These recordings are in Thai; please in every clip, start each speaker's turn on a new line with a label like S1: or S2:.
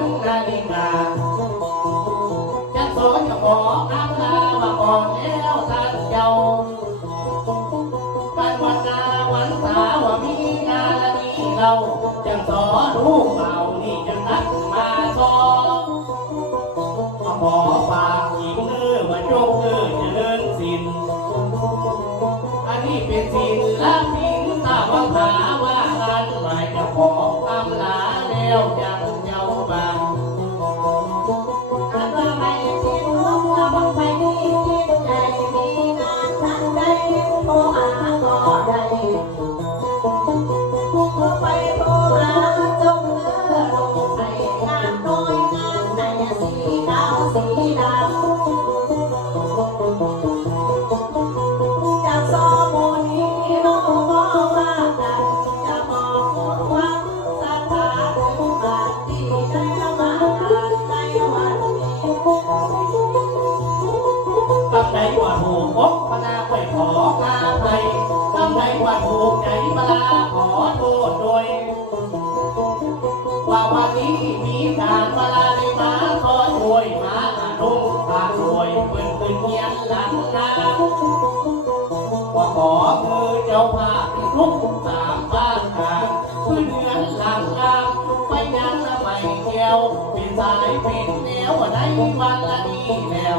S1: ทุกนาทีนาจะสอนจะบอกน้ำตาว่าก่อนแล้วตานเจ้าวันวันนาวันสาว่ามีงานมีเราจังสอนรู้เบานี่จังนักมาสอนข
S2: อปากหญิงเออมาจงเออจะเจรินสินอันนี้เป็นสินละพิงตาวังหาว่าการหมายจะขอคำลาแล้วจะ สีดำจากสอมูนี้น้องบอกว่ากันจะบอกวังศรัทธาถึงบาทที่ได้ละมาในวันนี้
S1: คำใดว่าถูกพบพนาไปขออาภัยคำใดว่าถูกใจเวลาขอโทษโดยว่าวันนี้มีการเวลา เปินขึ้นเงียหลังนาว่าขอคือเจ้าภาพทุกสามบ้านทางขึ้นเดือนหลังงามไปงานละไม่แก้วเป็นสายเป็นแนวในวันละนี้แล้ว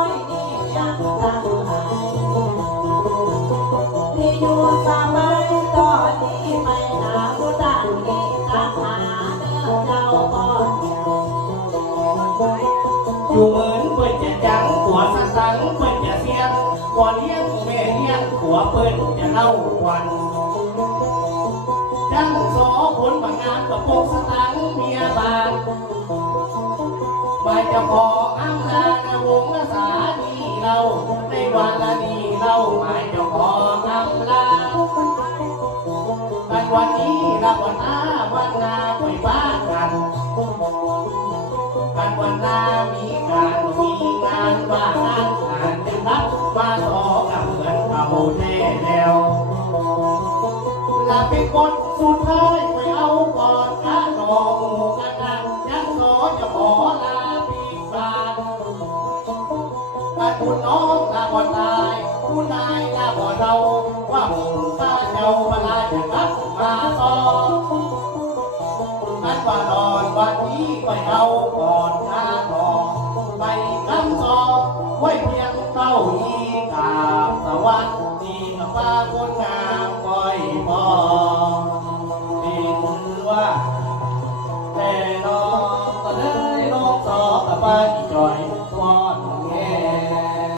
S1: ื่
S2: นจะจังหัวสัสังเพื่
S1: นจะเสียงหัวเลี้ยงแม่เลี้ยงหัวเพื่นจะเล่าวันจังโสผลบางงานกับพวกสตังเมียบานไปจะขออ้างลาในวงสานีเราในวันละนีเราหมายจะขออ้างลากันวันนี้รับวันหน้าวันน้า สุดท้ายไปเอาก่อนกะนองกะนังยังขอยจะขอลาปีบานกันคุณน้องลาบ่ตายคุณนายลาบ่เรา ว่าหมูข้าเจ้ามาลาจะกลับมาต่ออันว่านอนวันนี้ไปเอากอนข้าทองไปคำซองไว้เพียงเต้าอีกราบสวัสดีกับป้าคนงาม แต่น้องก็เลยน้องสอกับป้าอีจอย